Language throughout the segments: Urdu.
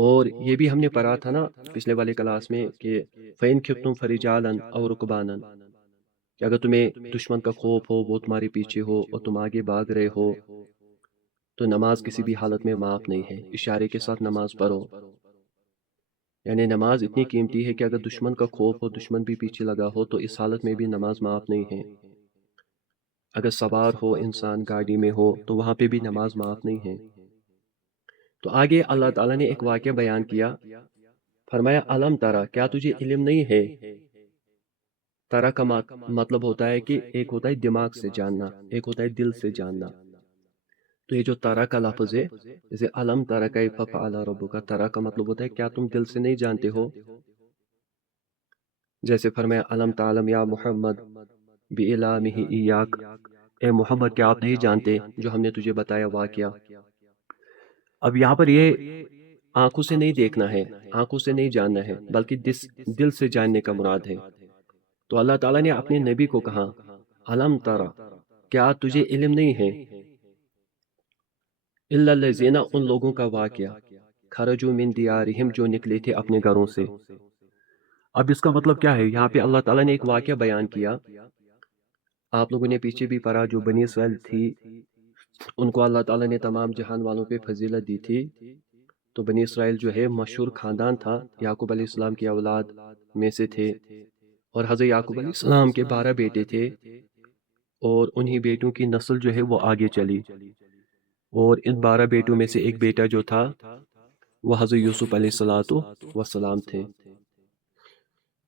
اور یہ بھی ہم نے پڑھا تھا نا پچھلے والے کلاس میں کہ فَإِنْ خِفْتُمْ فَرِجَالًا أَوْ رُكْبَانًا، کہ اگر تمہیں دشمن کا خوف ہو، وہ تمہارے پیچھے ہو اور تم آگے بھاگ رہے ہو، تو نماز کسی بھی حالت میں معاف نہیں ہے، اشارے کے ساتھ نماز پڑھو۔ یعنی نماز اتنی قیمتی ہے کہ اگر دشمن کا خوف ہو، دشمن بھی پیچھے لگا ہو، تو اس حالت میں بھی نماز معاف نہیں ہے۔ اگر سوار ہو انسان، گاڑی میں ہو، تو وہاں پہ بھی نماز معاف نہیں ہے۔ تو آگے اللہ تعالیٰ نے ایک واقعہ بیان کیا، فرمایا علم ترا، کیا تجھے علم نہیں ہے؟ ترا کا مطلب ہوتا ہے کہ ایک ہوتا ہے دماغ سے جاننا، ایک ہوتا ہے دل سے جاننا۔ تو یہ جو ترا کا لفظ ہے، جیسے علم ترا کیف فعل ربک، ترا کا مطلب ہوتا ہے کیا تم دل سے نہیں جانتے ہو؟ جیسے فرمایا علم تعلم یا محمد بِعِلَامِهِ ایاک، اے محمد کیا آپ نہیں جانتے جو ہم نے تجھے بتایا واقعہ۔ اب یہاں پر یہ آنکھوں سے نہیں دیکھنا ہے، آنکھوں سے نہیں جاننا ہے، بلکہ دل سے جاننے کا مراد ہے۔ تو اللہ تعالیٰ نے اپنے نبی کو کہا علم ترا، کیا تجھے علم نہیں ہے؟ الا الذین، ان لوگوں کا واقعہ، خرجوا من دیارہم، جو نکلے تھے اپنے گھروں سے۔ اب اس کا مطلب کیا ہے؟ یہاں پہ اللہ تعالیٰ نے ایک واقعہ بیان کیا۔ آپ لوگوں نے پیچھے بھی پڑھا، جو بنی اسرائیل تھی ان کو اللہ تعالیٰ نے تمام جہان والوں پہ فضیلت دی تھی۔ تو بنی اسرائیل جو ہے مشہور خاندان تھا، یعقوب علیہ السلام کی اولاد میں سے تھے، اور حضرت یعقوب علیہ السلام کے 12 بیٹے تھے، اور انہی بیٹوں کی نسل جو ہے وہ آگے چلی، اور ان 12 بیٹوں میں سے ایک بیٹا جو تھا وہ حضرت یوسف علیہ السلام تھے۔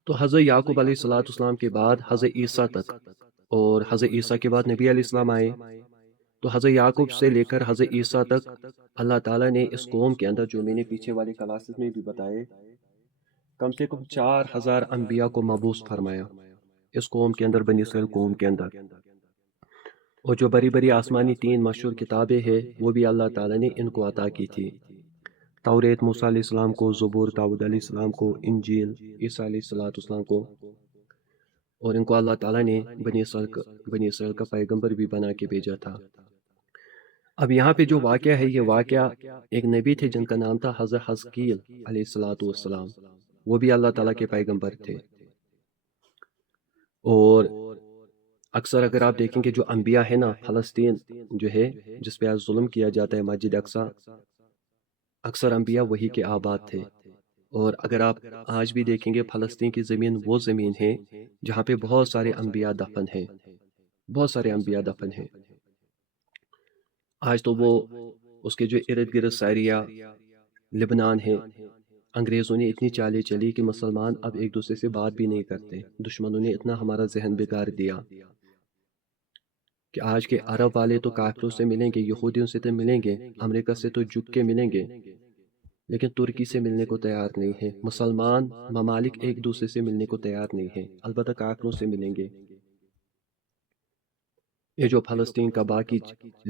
تو حضرت یعقوب علیہ السلام کے بعد حضرت عیسیٰ تک، اور حضرت عیسیٰ کے بعد نبی علیہ السلام آئے۔ تو حضرت یعقوب سے لے کر حضرت عیسیٰ تک اللہ تعالیٰ نے اس قوم کے اندر، جو میں نے پیچھے والے کلاسز میں بھی بتائے، کم سے کم 4000 انبیاء کو مبعوث فرمایا اس قوم کے اندر، بنی اسرائیل قوم کے اندر۔ اور جو بڑی بڑی آسمانی 3 مشہور کتابیں ہیں وہ بھی اللہ تعالیٰ نے ان کو عطا کی تھی، توریت موسیٰ علیہ السلام کو، زبور داؤد علیہ السلام کو، انجیل عیسیٰ علیہ السلام کو، اور ان کو اللہ تعالیٰ نے بنی اسرائیل کا پیغمبر بھی بنا کے بھیجا تھا۔ اب یہاں پہ جو واقعہ ہے، یہ واقعہ ایک نبی تھے جن کا نام تھا حضرت حزقیل علیہ السلام، وہ بھی اللہ تعالیٰ کے پیغمبر تھے۔ اور اکثر اگر آپ دیکھیں کہ جو انبیاء ہے نا، فلسطین جو ہے جس پہ آج ظلم کیا جاتا ہے، مسجد اقصی، اکثر انبیاء وہی کے آباد تھے۔ اور اگر آپ آج بھی دیکھیں گے، فلسطین کی زمین وہ زمین ہے جہاں پہ بہت سارے انبیاء دفن ہیں، بہت سارے انبیاء دفن ہیں۔ آج تو وہ اس کے جو ارد گرد سیریا، لبنان ہے، انگریزوں نے اتنی چالیں چلی کہ مسلمان اب ایک دوسرے سے بات بھی نہیں کرتے۔ دشمنوں نے اتنا ہمارا ذہن بگاڑ دیا کہ آج کے عرب والے تو کافروں سے ملیں گے، یہودیوں سے تو ملیں گے، امریکہ سے تو جھک کے ملیں گے، لیکن ترکی سے ملنے کو تیار نہیں ہے۔ مسلمان ممالک ایک دوسرے سے ملنے کو تیار نہیں ہے، البتہ کافروں سے ملیں گے۔ یہ جو فلسطین کا باقی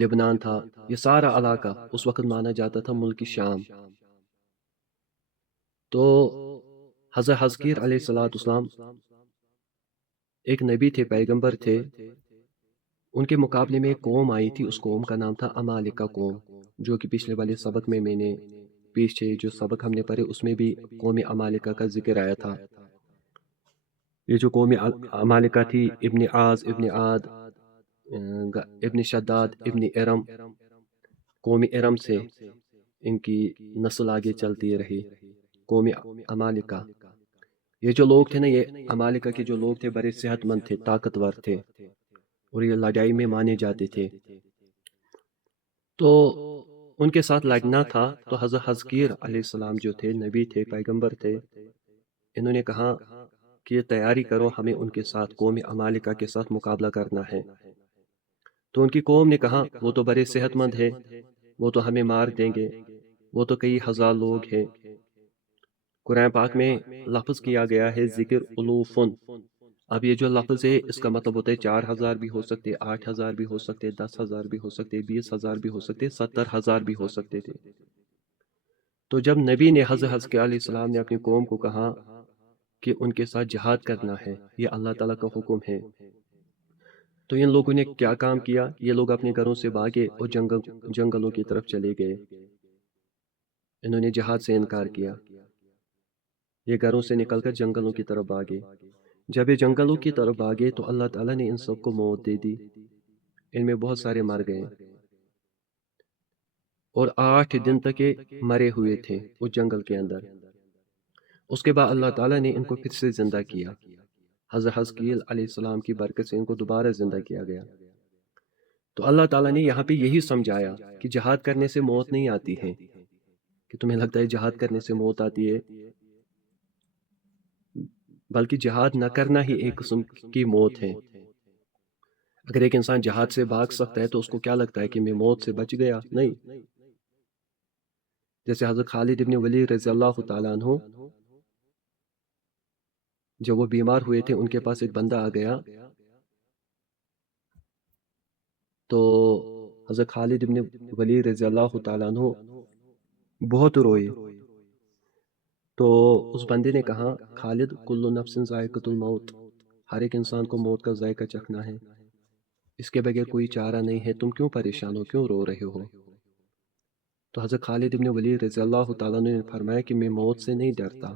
لبنان تھا، یہ سارا علاقہ اس وقت مانا جاتا تھا ملک شام۔ تو حضرت حزقیل علیہ السلام ایک نبی تھے، پیغمبر تھے۔ ان کے مقابلے میں ایک قوم آئی تھی، اس قوم کا نام تھا امالیکہ قوم، جو کہ پچھلے والے سبق میں نے پیچھے جو سبق ہم نے پڑھے اس میں بھی قوم امالیکہ کا ذکر آیا تھا۔ یہ جو قوم امالیکہ تھی، ابن عاز، ابن عاد، ابن شداد، ابن ارم، قوم ارم سے ان کی نسل آگے چلتی رہی، قوم امالیکہ۔ یہ جو لوگ تھے نا، یہ امالیکہ کے جو لوگ تھے بڑے صحت مند تھے، طاقتور تھے، اور یہ لڑائی میں مانے جاتے تھے۔ تو ان کے ساتھ لڑنا تھا، تو حضرت حزقیل علیہ السلام جو تھے، نبی تھے، پیغمبر تھے، انہوں نے کہا کہ یہ تیاری کرو، ہمیں ان کے ساتھ، قوم امالیکہ کے ساتھ مقابلہ کرنا ہے۔ تو ان کی قوم نے کہا وہ تو بڑے صحت مند ہے، وہ تو ہمیں مار دیں گے، وہ تو کئی ہزار لوگ ہیں۔ قرآن پاک میں لفظ کیا گیا ہے ذکر الوفن۔ اب یہ جو لفظ ہے اس کا مطلب ہوتا ہے 4000 بھی ہو سکتے، 8000 بھی ہو سکتے، 10,000 بھی ہو سکتے، 20,000 بھی ہو سکتے، 70,000 بھی ہو سکتے تھے۔ تو جب نبی نے حضرت حزقیل علیہ السلام نے اپنی قوم کو کہا کہ ان کے ساتھ جہاد کرنا ہے، یہ اللہ تعالیٰ کا حکم ہے، تو ان لوگوں نے کیا کام کیا؟ یہ لوگ اپنے گھروں سے بھاگے اور جنگلوں کی طرف چلے گئے۔ انہوں نے جہاد سے انکار کیا، یہ گھروں سے نکل کر جنگلوں کی طرف بھاگے۔ جب یہ جنگلوں کی طرف بھاگے تو اللہ تعالیٰ نے ان سب کو موت دے دی، ان میں بہت سارے مر گئے، اور 8 دن تک یہ مرے ہوئے تھے اس جنگل کے اندر۔ اس کے بعد اللہ تعالیٰ نے ان کو پھر سے زندہ کیا، حضرت حزقیل علیہ السلام کی برکت سے ان کو دوبارہ زندہ کیا گیا۔ تو اللہ تعالیٰ نے یہاں پہ یہی سمجھایا کہ جہاد کرنے سے موت نہیں آتی ہے، کہ تمہیں لگتا ہے جہاد کرنے سے موت آتی ہے، بلکہ جہاد نہ کرنا ہی ایک قسم کی موت ہے۔ اگر ایک انسان جہاد سے بھاگ سکتا ہے تو اس کو کیا لگتا ہے کہ میں موت سے بچ گیا؟ نہیں۔ جیسے حضرت خالد ابن ولید رضی اللہ تعالیٰ عنہ، جب وہ بیمار ہوئے تھے ان کے پاس ایک بندہ آ گیا، تو حضرت خالد ابن ولید رضی اللہ تعالیٰ عنہ بہت روئے۔ تو اس بندے نے کہا، خالد کل نفس ذائقۃ الموت، ہر ایک انسان کو موت کا ذائقہ چکھنا ہے، اس کے بغیر کوئی چارہ نہیں ہے، تم کیوں پریشان ہو، کیوں رو رہے ہو؟ تو حضرت خالد ابن ولید رضی اللہ تعالیٰ نے فرمایا کہ میں موت سے نہیں ڈرتا،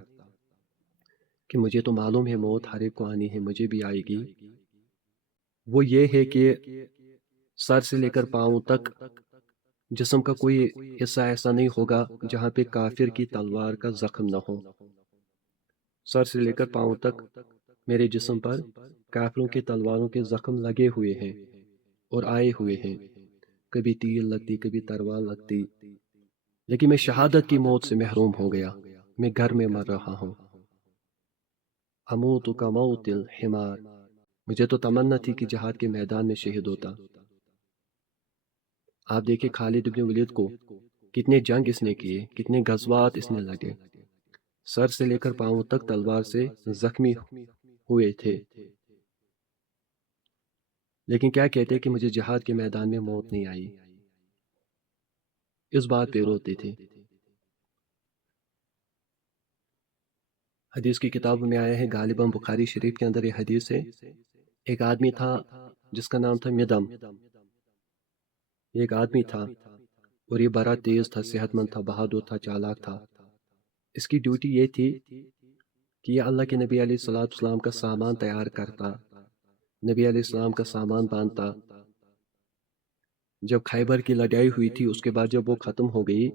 کہ مجھے تو معلوم ہے موت ہر ایک کو آنی ہے، مجھے بھی آئے گی۔ وہ یہ ہے کہ سر سے لے کر پاؤں تک جسم کا کوئی حصہ ایسا نہیں ہوگا جہاں پہ کافر کی تلوار کا زخم نہ ہو۔ سر سے لے کر پاؤں تک میرے جسم پر کافروں کی تلواروں کے زخم لگے ہوئے ہیں اور آئے ہوئے ہیں، کبھی تیر لگتی، کبھی تلوار لگتی، لیکن میں شہادت کی موت سے محروم ہو گیا، میں گھر میں مر رہا ہوں۔ اموت کموت الحمار، مجھے تو تمنا تھی کہ جہاد کے میدان میں شہید ہوتا۔ آپ دیکھیں خالد ابن ولید کو، کتنے جنگ اس نے کیے، کتنے غزوات اس نے لڑے، سر سے لے کر پاؤں تک تلوار سے زخمی ہوئے تھے، لیکن کیا کہتے کہ مجھے جہاد کے میدان میں موت نہیں آئی، اس بات پہ روتے تھے۔ حدیث کی کتاب میں آیا ہے، غالباً بخاری شریف کے اندر یہ حدیث ہے، ایک آدمی تھا جس کا نام تھا مدم، یہ ایک آدمی تھا اور یہ بڑا تیز تھا، صحت مند تھا، بہادر تھا، چالاک تھا۔ اس کی ڈیوٹی یہ تھی کہ یہ اللہ کے نبی علیہ السلام کا سامان تیار کرتا، نبی علیہ السلام کا سامان باندھتا۔ جب خیبر کی لڑائی ہوئی تھی اس کے بعد جب وہ ختم ہو گئی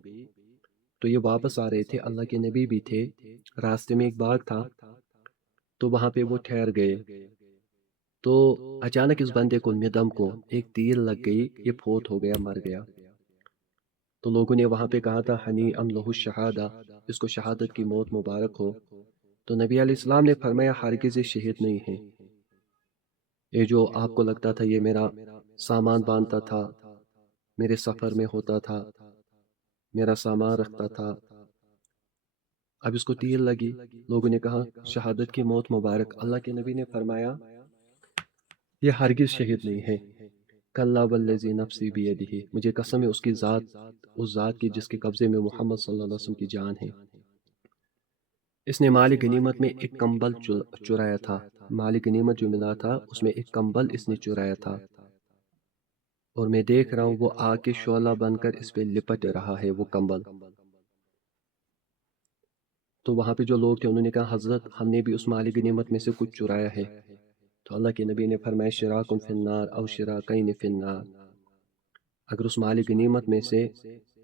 تو یہ واپس آ رہے تھے، اللہ کے نبی بھی تھے، راستے میں ایک باغ تھا تو وہاں پہ وہ ٹھہر گئے، تو اچانک اس بندے کو، مدم کو، ایک تیر لگ گئی، یہ فوت ہو گیا، مر گیا۔ تو لوگوں نے وہاں پہ کہا تھا ہنی ام لہ الشہادہ، اس کو شہادت کی موت مبارک ہو۔ تو نبی علیہ السلام نے فرمایا ہرگز یہ شہید نہیں ہے، یہ جو آپ کو لگتا تھا یہ میرا سامان باندھتا تھا، میرے سفر میں ہوتا تھا، میرا سامان رکھتا تھا، اب اس کو تیر لگی، لوگوں نے کہا شہادت کی موت مبارک۔ اللہ کے نبی نے فرمایا یہ ہرگز شہید نہیں ہے، کلا والذی نفسی بیدہ، مجھے قسم ہے اس کی ذات، اس ذات کی جس کے قبضے میں محمد صلی اللہ علیہ وسلم کی جان ہے۔ اس نے مال غنیمت میں ایک کمبل چرایا تھا، مال غنیمت جو ملا تھا اس میں ایک کمبل اس نے چرایا تھا، اور میں دیکھ رہا ہوں وہ آگ کے شعلہ بن کر اس پہ لپٹ رہا ہے وہ کمبل۔ تو وہاں پہ جو لوگ تھے انہوں نے کہا حضرت ہم نے بھی اس مال غنیمت میں سے کچھ چرایا ہے۔ تو اللہ کے نبی نے فرمایا شراکن فی النار او شراکین فی النار، اگر اس مال غنیمت میں سے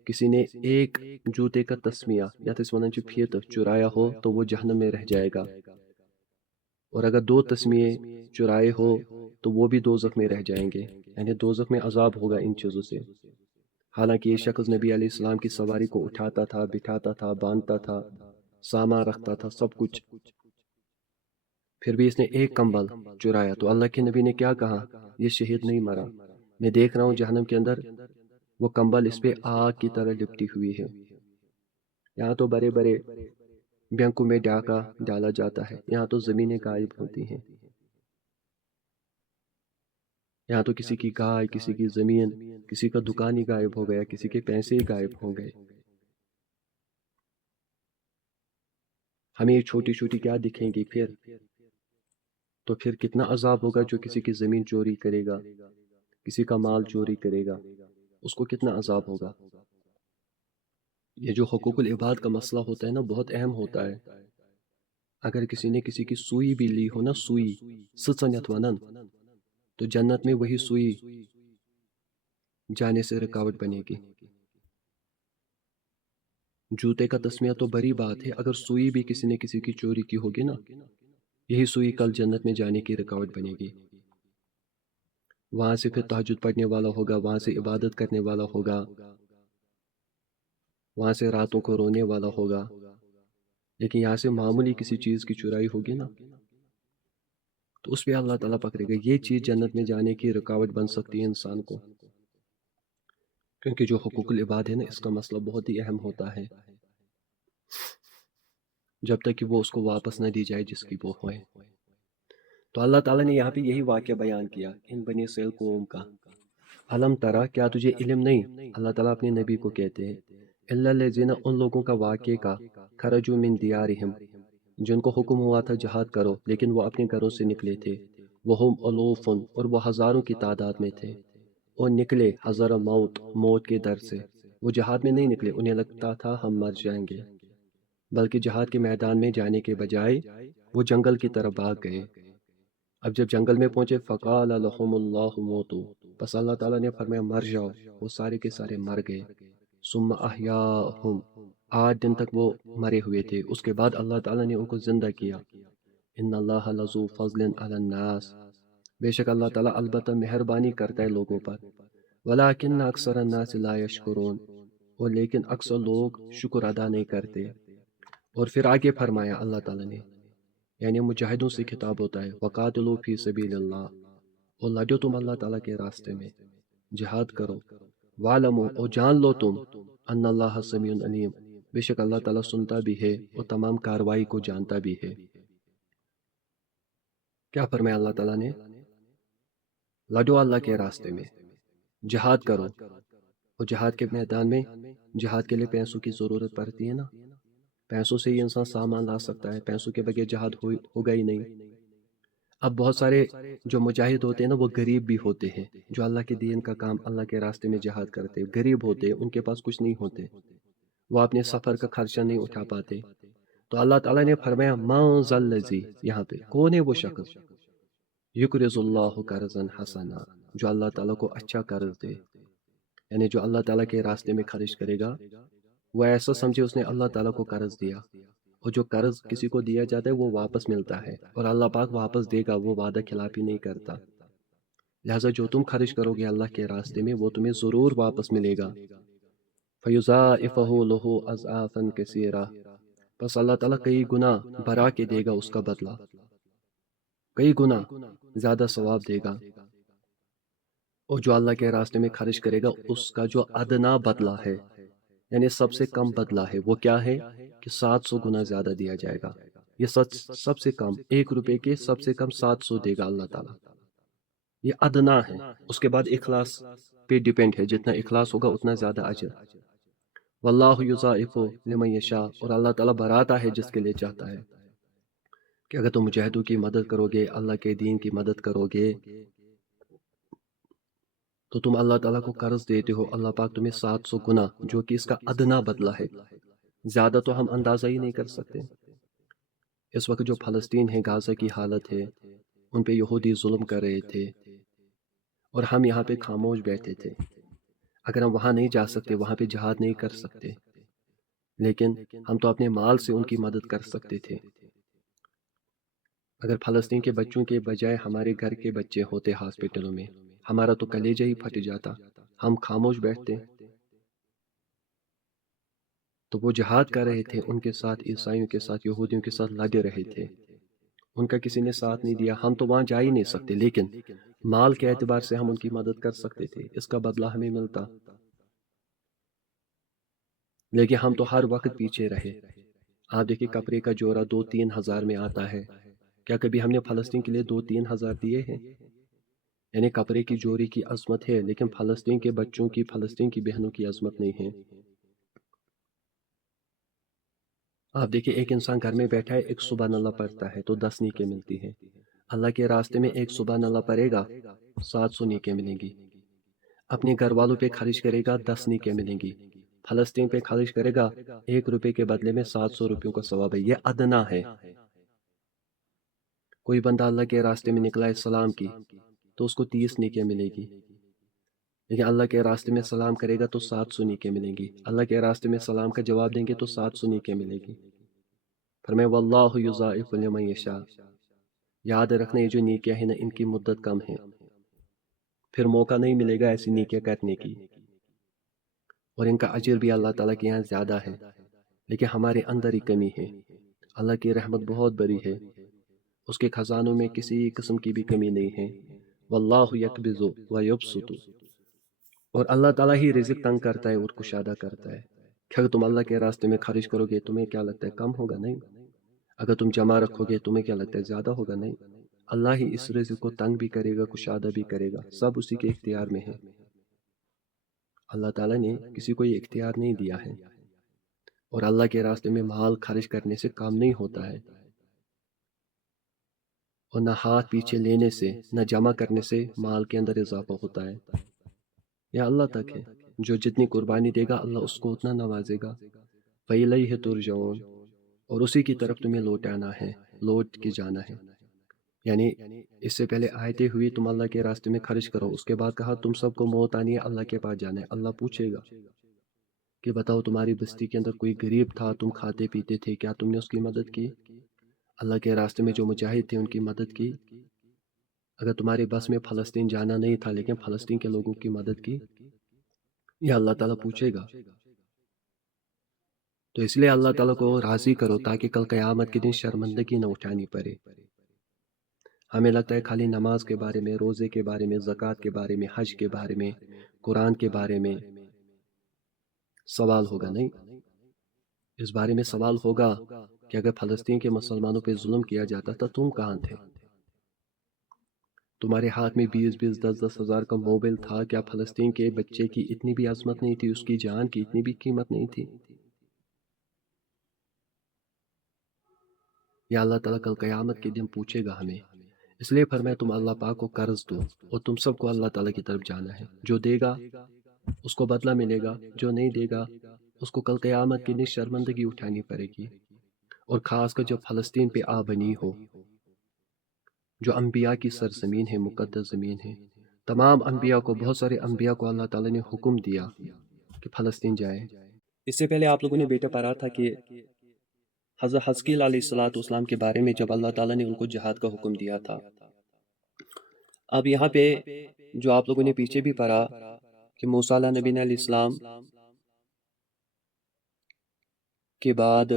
کسی نے ایک جوتے کا تسمیہ یا تو اس ونن چھ پھیت چرایا ہو تو وہ جہنم میں رہ جائے گا، اور اگر 2 تسمیے چرائے ہو تو وہ بھی دوزخ میں رہ جائیں گے، یعنی دوزخ میں عذاب ہوگا ان چیزوں سے۔ حالانکہ یہ شخص نبی علیہ السلام کی سواری کو اٹھاتا تھا، بٹھاتا تھا، باندھتا تھا، سامان رکھتا تھا، سب کچھ، پھر بھی اس نے ایک کمبل چرایا۔ تو اللہ کے نبی نے کیا کہا، یہ شہید نہیں مرا، میں دیکھ رہا ہوں جہنم کے اندر وہ کمبل اس پہ آگ کی طرح لپٹی ہوئی ہے۔ یہاں تو بڑے بڑے بینکوں میں ڈاکہ ڈالا جاتا ہے، یہاں تو زمینیں غائب ہوتی ہیں، یہاں تو کسی کی گائے، کسی کی زمین، کسی کا دکان ہی غائب ہو گیا، کسی کے پیسے ہی غائب ہو گئے۔ ہمیں یہ چھوٹی چھوٹی کیا دکھیں گی پھر؟ تو پھر کتنا عذاب ہوگا جو کسی کی زمین چوری کرے گا، کسی کا مال چوری کرے گا، اس کو کتنا عذاب ہوگا۔ یہ جو حقوق العباد کا مسئلہ ہوتا ہے نا، بہت اہم ہوتا ہے۔ اگر کسی نے کسی کی سوئی بھی لی ہو نا، سوئی سچنیت ونن، تو جنت میں وہی سوئی جانے سے رکاوٹ بنے گی۔ جوتے کا تسمیہ تو بڑی بات ہے، اگر سوئی بھی کسی نے کسی کی چوری کی ہوگی نا، یہی سوئی کل جنت میں جانے کی رکاوٹ بنے گی۔ وہاں سے پھر تہجد پڑھنے والا ہوگا، وہاں سے عبادت کرنے والا ہوگا، وہاں سے راتوں کو رونے والا ہوگا۔ لیکن یہاں سے معمولی کسی چیز کی چرائی ہوگی نا، تو اس پہ اللہ تعالیٰ پکڑے گا۔ یہ چیز جنت میں جانے کی رکاوٹ بن سکتی ہے انسان کو، کیونکہ جو حقوق العباد ہے نا، اس کا مسئلہ بہت ہی اہم ہوتا ہے، جب تک کہ وہ اس کو واپس نہ دی جائے جس کی وہ ہوئے۔ تو اللہ تعالیٰ نے یہاں پہ یہی واقعہ بیان کیا ان بنی اسرائیل قوم کا۔ علم ترا، کیا تجھے علم نہیں؟ اللہ تعالیٰ اپنے نبی کو کہتے ہیں، الا الذین، ان لوگوں کا واقعے کا، خرجوا من دیارہم، جن کو حکم ہوا تھا جہاد کرو لیکن وہ اپنے گھروں سے نکلے تھے، وہم الوف، اور وہ ہزاروں کی تعداد میں تھے، اور نکلے حذر موت، موت کے ڈر سے۔ وہ جہاد میں نہیں نکلے، انہیں لگتا تھا ہم مر جائیں گے، بلکہ جہاد کے میدان میں جانے کے بجائے وہ جنگل کی طرف بھاگ گئے۔ اب جب جنگل میں پہنچے، فقال لهم اللہ موتو، بس اللہ تعالیٰ نے فرمایا مر جاؤ، وہ سارے کے سارے مر گئے۔ ثم احیاہم، 8 دن تک وہ مرے ہوئے تھے، اس کے بعد اللہ تعالیٰ نے ان کو زندہ کیا۔ ان اللہ لذو فضل علی الناس، بے شک اللہ تعالیٰ البتہ مہربانی کرتا ہے لوگوں پر، ولکن اکثر الناس لا یشکرون، اور لیکن اکثر لوگ شکر ادا نہیں کرتے۔ اور پھر آگے فرمایا اللہ تعالیٰ نے، یعنی مجاہدوں سے خطاب ہوتا ہے، وقاتلوا فی سبیل اللہ، اور لڑو تم اللہ تعالیٰ کے راستے میں، جہاد کرو، وعلموا، اور جان لو تم، ان اللہ سمیع علیم، بے شک اللہ تعالیٰ سنتا بھی ہے اور تمام کاروائی کو جانتا بھی ہے۔ کیا فرمایا اللہ تعالیٰ نے؟ لڑو اللہ کے راستے میں، جہاد کرو، اور جہاد کے میدان میں جہاد کے لیے پیسوں کی ضرورت پڑتی ہے نا، پیسوں سے ہی انسان سامان لا سکتا ہے، پیسوں کے بغیر جہاد ہوگا ہی نہیں۔ اب بہت سارے جو مجاہد ہوتے ہیں نا، وہ غریب بھی ہوتے ہیں، جو اللہ کے دین کا کام، اللہ کے راستے میں جہاد کرتے، غریب ہوتے، ان کے پاس کچھ نہیں ہوتے، وہ اپنے سفر کا خرچہ نہیں اٹھا پاتے۔ تو اللہ تعالیٰ نے فرمایا من ذا الذی، یہاں پہ کون ہے وہ شخص، یقرض اللہ قرضا حسنا، جو اللہ تعالیٰ کو اچھا قرض دے، یعنی جو اللہ تعالیٰ کے راستے میں خرچ کرے گا، وہ ایسا سمجھے اس نے اللہ تعالیٰ کو قرض دیا، اور جو قرض کسی کو دیا جاتا ہے وہ واپس ملتا ہے، اور اللہ پاک واپس دے گا، وہ وعدہ خلافی نہیں کرتا۔ لہٰذا جو تم خرچ کرو گے اللہ کے راستے میں، وہ تمہیں ضرور واپس ملے گا۔ فَيُضَاعِفَهُ لَهُ أَضْعَافًا كَثِيرًا، بس اللہ تعالیٰ کئی گنا بڑھا کے دے گا اس کا بدلہ، کئی گنا زیادہ ثواب دے گا۔ اور جو اللہ کے راستے میں خرچ کرے گا، اس کا جو ادنا بدلہ ہے، یعنی سب سے کم بدلہ ہے، وہ کیا ہے کہ 700 گنا زیادہ دیا جائے گا۔ یہ سب سے کم، 1 روپے کے سب سے کم 700 دے گا اللہ تعالیٰ، یہ ادنا ہے۔ اس کے بعد اخلاص پہ ڈیپینڈ ہے، جتنا اخلاص ہوگا اتنا زیادہ اجر۔ واللہ یضاعف لمن یشاء، اور اللہ تعالیٰ بڑھاتا ہے جس کے لیے چاہتا ہے، کہ اگر تم مجاہدوں کی مدد کرو گے، اللہ کے دین کی مدد کرو گے، تو تم اللہ تعالیٰ کو قرض دیتے ہو، اللہ پاک تمہیں 700 گنا، جو کہ اس کا ادنا بدلہ ہے، زیادہ تو ہم اندازہ ہی نہیں کر سکتے۔ اس وقت جو فلسطین ہے، غازہ کی حالت ہے، ان پہ یہودی ظلم کر رہے تھے، اور ہم یہاں پہ خاموش بیٹھے تھے۔ اگر ہم وہاں نہیں جا سکتے، وہاں پہ جہاد نہیں کر سکتے، لیکن ہم تو اپنے مال سے ان کی مدد کر سکتے تھے۔ اگر فلسطین کے بچوں کے بجائے ہمارے گھر کے بچے ہوتے ہاسپٹلوں میں، ہمارا تو کلیجہ ہی پھٹ جاتا، ہم خاموش بیٹھتے۔ تو وہ جہاد کر رہے تھے، ان کے ساتھ، عیسائیوں کے ساتھ، یہودیوں کے ساتھ لڑ رہے تھے، ان کا کسی نے ساتھ نہیں دیا۔ ہم تو وہاں جا ہی نہیں سکتے، لیکن مال کے اعتبار سے ہم ان کی مدد کر سکتے تھے، اس کا بدلہ ہمیں ملتا، لیکن ہم تو ہر وقت پیچھے رہے۔ آپ دیکھیں کپڑے کا جوڑا 2-3 ہزار میں آتا ہے، کیا کبھی ہم نے فلسطین کے لیے 2-3 ہزار دیے ہیں؟ یعنی کپڑے کی جوڑی کی عظمت ہے، لیکن فلسطین کے بچوں کی، فلسطین کی بہنوں کی عظمت نہیں ہے۔ آپ دیکھیں ایک انسان گھر میں بیٹھا ہے، ایک سبحان اللہ پڑھتا ہے تو 10 نیکیں ملتی ہے۔ اللہ کے راستے میں ایک سبحان اللہ پڑھے گا، 700 نیکیں ملیں گی۔ اپنے گھر والوں پہ خرچ کرے گا، 10 نیکیں ملیں گی۔ فلسطین پہ خرچ کرے گا 1 روپے کے بدلے میں 700 روپیوں کا ثواب ہے. یہ ادنا ہے. کوئی بندہ اللہ کے راستے میں نکلا ہے سلام کی تو اس کو 30 نیکیاں ملے گی، لیکن اللہ کے راستے میں سلام کرے گا تو 700 نیکیاں ملیں گی. اللہ کے راستے میں سلام کا جواب دیں گے تو 700 نیکیاں ملے گی. فرمائے واللہ یضاعف لمن یشاء. یاد رکھنا یہ جو نیکیاں ہیں نا ان کی مدت کم ہے، پھر موقع نہیں ملے گا ایسی نیکیاں کرنے کی، اور ان کا اجر بھی اللہ تعالیٰ کے یہاں زیادہ ہے. لیکن ہمارے اندر ہی کمی ہے. اللہ کی رحمت بہت بڑی ہے، اس کے خزانوں میں کسی قسم کی بھی کمی نہیں ہے. واللہ یقبض ویبسط. اور اللہ تعالیٰ ہی رزق تنگ کرتا ہے اور کشادہ کرتا ہے. کہ اگر تم اللہ کے راستے میں خرچ کرو گے تمہیں کیا لگتا ہے کم ہوگا؟ نہیں. اگر تم جمع رکھو گے تمہیں کیا لگتا ہے زیادہ ہوگا؟ نہیں. اللہ ہی اس رزق کو تنگ بھی کرے گا، کشادہ بھی کرے گا، سب اسی کے اختیار میں ہے. اللہ تعالیٰ نے کسی کو یہ اختیار نہیں دیا ہے. اور اللہ کے راستے میں مال خرچ کرنے سے کام نہیں ہوتا ہے، اور نہ ہاتھ پیچھے لینے سے نہ جمع کرنے سے مال کے اندر اضافہ ہوتا ہے. یا اللہ تک ہے، جو جتنی قربانی دے گا اللہ اس کو اتنا نوازے گا. فَإِلَيْهِ تُرْجَعُونَ. اور اسی کی طرف تمہیں لوٹانا ہے، لوٹ کے جانا ہے. یعنی اس سے پہلے آیتیں ہوئی تم اللہ کے راستے میں خرچ کرو، اس کے بعد کہا تم سب کو موت آنی ہے، اللہ کے پاس جانا ہے. اللہ پوچھے گا کہ بتاؤ تمہاری بستی کے اندر کوئی غریب تھا، تم کھاتے پیتے تھے، کیا تم نے اس کی مدد کی؟ اللہ کے راستے میں جو مجاہد تھے ان کی مدد کی؟ اگر تمہارے بس میں فلسطین جانا نہیں تھا لیکن فلسطین کے لوگوں کی مدد کی؟ یہ اللہ تعالیٰ پوچھے گا. تو اس لیے اللہ تعالیٰ کو راضی کرو تاکہ کل قیامت کے دن شرمندگی نہ اٹھانی پڑے. ہمیں لگتا ہے خالی نماز کے بارے میں، روزے کے بارے میں، زکوٰۃ کے بارے میں، حج کے بارے میں، قرآن کے بارے میں سوال ہوگا. نہیں، اس بارے میں سوال ہوگا کہ اگر فلسطین کے مسلمانوں پہ ظلم کیا جاتا تھا تم کہاں تھے؟ تمہارے ہاتھ میں 20 10 ہزار کا موبائل تھا، کیا فلسطین کے بچے کی اتنی بھی عظمت نہیں تھی، اس کی جان کی اتنی بھی قیمت نہیں تھی؟ یا اللہ تعالیٰ کل قیامت کے دن پوچھے گا ہمیں. اس لیے فرمایا تم اللہ پاک کو قرض دو اور تم سب کو اللہ تعالیٰ کی طرف جانا ہے. جو دے گا اس کو بدلہ ملے گا، جو نہیں دے گا اس کو کل قیامت کے دن شرمندگی اٹھانی پڑے گی. اور خاص کر جب فلسطین پہ آ بنی ہو، جو انبیاء کی سرزمین ہے، مقدس زمین ہے. تمام انبیاء کو، بہت سارے انبیاء کو اللہ تعالیٰ نے حکم دیا کہ فلسطین جائے. اس سے پہلے آپ لوگوں نے بیٹا پڑھا تھا کہ حضرت حزقیل علیہ السلام کے بارے میں جب اللہ تعالیٰ نے ان کو جہاد کا حکم دیا تھا. اب یہاں پہ جو آپ لوگوں نے پیچھے بھی پڑھا کہ موسیٰ نبی علیہ السلام کے بعد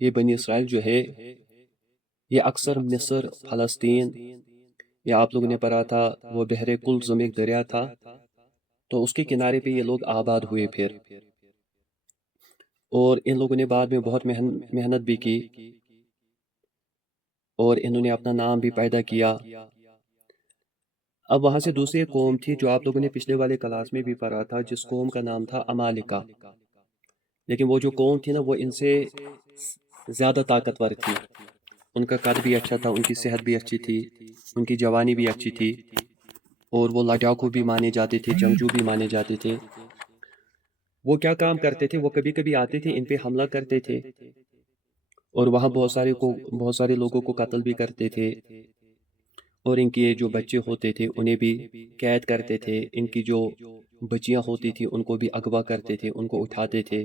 یہ بنی اسرائیل جو ہے یہ اکثر مصر، فلسطین، یا آپ لوگوں نے پڑھا تھا وہ بحر کلزم ایک دریا تھا تو اس کے کنارے پہ یہ لوگ آباد ہوئے. پھر اور ان لوگوں نے بعد میں بہت محنت بھی کی اور انہوں نے اپنا نام بھی پیدا کیا. اب وہاں سے دوسری قوم تھی جو آپ لوگوں نے پچھلے والے کلاس میں بھی پڑھا تھا، جس قوم کا نام تھا امالیکا. لیکن وہ جو قوم تھی نا وہ ان سے زیادہ طاقتور تھی. ان کا قد بھی اچھا تھا، ان کی صحت بھی اچھی تھی، ان کی جوانی بھی اچھی تھی، اور وہ لڑاکو بھی مانے جاتے تھے، جنگجو بھی مانے جاتے تھے. وہ کیا کام کرتے تھے، وہ کبھی کبھی آتے تھے ان پہ حملہ کرتے تھے اور وہاں بہت سارے لوگوں کو قتل بھی کرتے تھے، اور ان کے جو بچے ہوتے تھے انہیں بھی قید کرتے تھے. ان کی جو بچیاں ہوتی تھی ان کو بھی اغوا کرتے تھے، ان کو اٹھاتے تھے.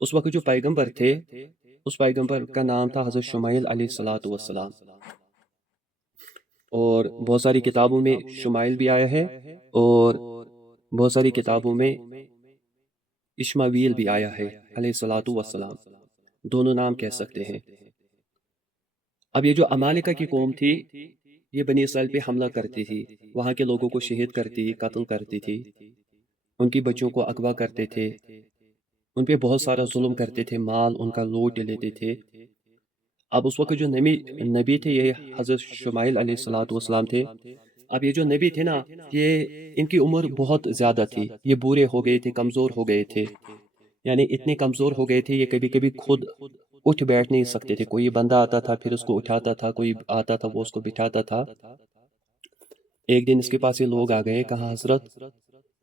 اس وقت جو پیغمبر تھے اس پیغمبر کا نام تھا حضرت شمائیل علیہ السلام. اور بہت ساری کتابوں میں شمائیل بھی آیا ہے اور بہت ساری کتابوں میں اشماویل بھی آیا ہے علیہ السلام. دونوں نام کہہ سکتے ہیں. اب یہ جو امالیکا کی قوم تھی یہ بنی اسرائیل پہ حملہ کرتی تھی، وہاں کے لوگوں کو شہید کرتی، قتل کرتی تھی، ان کی بچوں کو اغوا کرتے تھے، ان پہ بہت سارا ظلم کرتے تھے، مال ان کا لوٹ لیتے تھے. اب اس وقت جو نبی تھے یہ حضرت شمائیل علیہ السلام تھے. اب یہ جو نبی تھے نا یہ ان کی عمر بہت زیادہ تھی، یہ بوڑھے ہو گئے تھے، کمزور ہو گئے تھے. یعنی اتنے کمزور ہو گئے تھے یہ کبھی کبھی خود اٹھ بیٹھ نہیں سکتے تھے. کوئی بندہ آتا تھا پھر اس کو اٹھاتا تھا، کوئی آتا تھا وہ اس کو بٹھاتا تھا. ایک دن اس کے پاس یہ لوگ آ گئے، کہا حضرت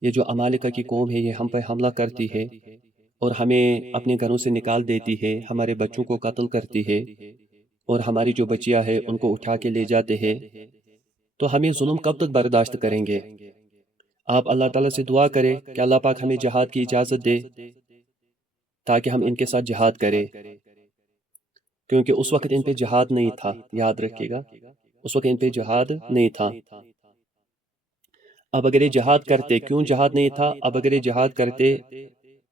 یہ جو امالکہ کی قوم ہے یہ ہم پہ حملہ کرتی ہے اور ہمیں اپنے گھروں سے نکال دیتی ہے، ہمارے بچوں کو قتل کرتی ہے اور ہماری جو بچیاں ہیں ان کو اٹھا کے لے جاتے ہیں، تو ہمیں ظلم کب تک برداشت کریں گے؟ آپ اللہ تعالیٰ سے دعا کریں کہ اللہ پاک ہمیں جہاد کی اجازت دے تاکہ ہم ان کے ساتھ جہاد کریں، کیونکہ اس وقت ان پہ جہاد نہیں تھا، یاد رکھیے گا اس وقت ان پہ جہاد نہیں تھا۔ اب اگر یہ جہاد کرتے، کیوں جہاد نہیں تھا؟ اب اگر یہ جہاد کرتے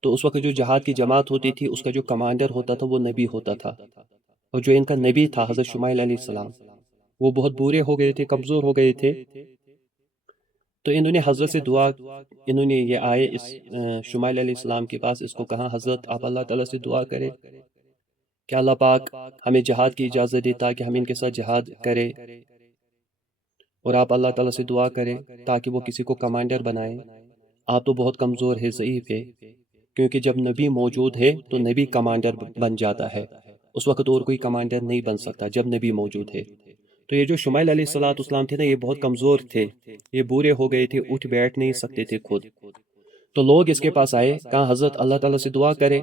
تو اس وقت جو جہاد کی جماعت ہوتی تھی اس کا جو کمانڈر ہوتا تھا وہ نبی ہوتا تھا، اور جو ان کا نبی تھا حضرت شمائیل علیہ السلام وہ بہت بورے ہو گئے تھے، کمزور ہو گئے تھے، تو انہوں نے حضرت سے دعا، انہوں نے یہ آئے اس شمائیل علیہ السلام کے پاس، اس کو کہا حضرت آپ اللہ تعالیٰ سے دعا کرے کہ اللہ پاک ہمیں جہاد کی اجازت دے تاکہ ہم ان کے ساتھ جہاد کرے، اور آپ اللہ تعالیٰ سے دعا کریں تاکہ وہ کسی کو کمانڈر بنائیں، آپ تو بہت کمزور ہے، ضعیف ہے، کیونکہ جب نبی موجود ہے تو نبی کمانڈر بن جاتا ہے، اس وقت اور کوئی کمانڈر نہیں بن سکتا جب نبی موجود ہے۔ تو یہ جو شمائیل علیہ السلام تھے نا یہ بہت کمزور تھے، یہ بورے ہو گئے تھے، اٹھ بیٹھ نہیں سکتے تھے خود، تو لوگ اس کے پاس آئے، کہا حضرت اللہ تعالیٰ سے دعا کرے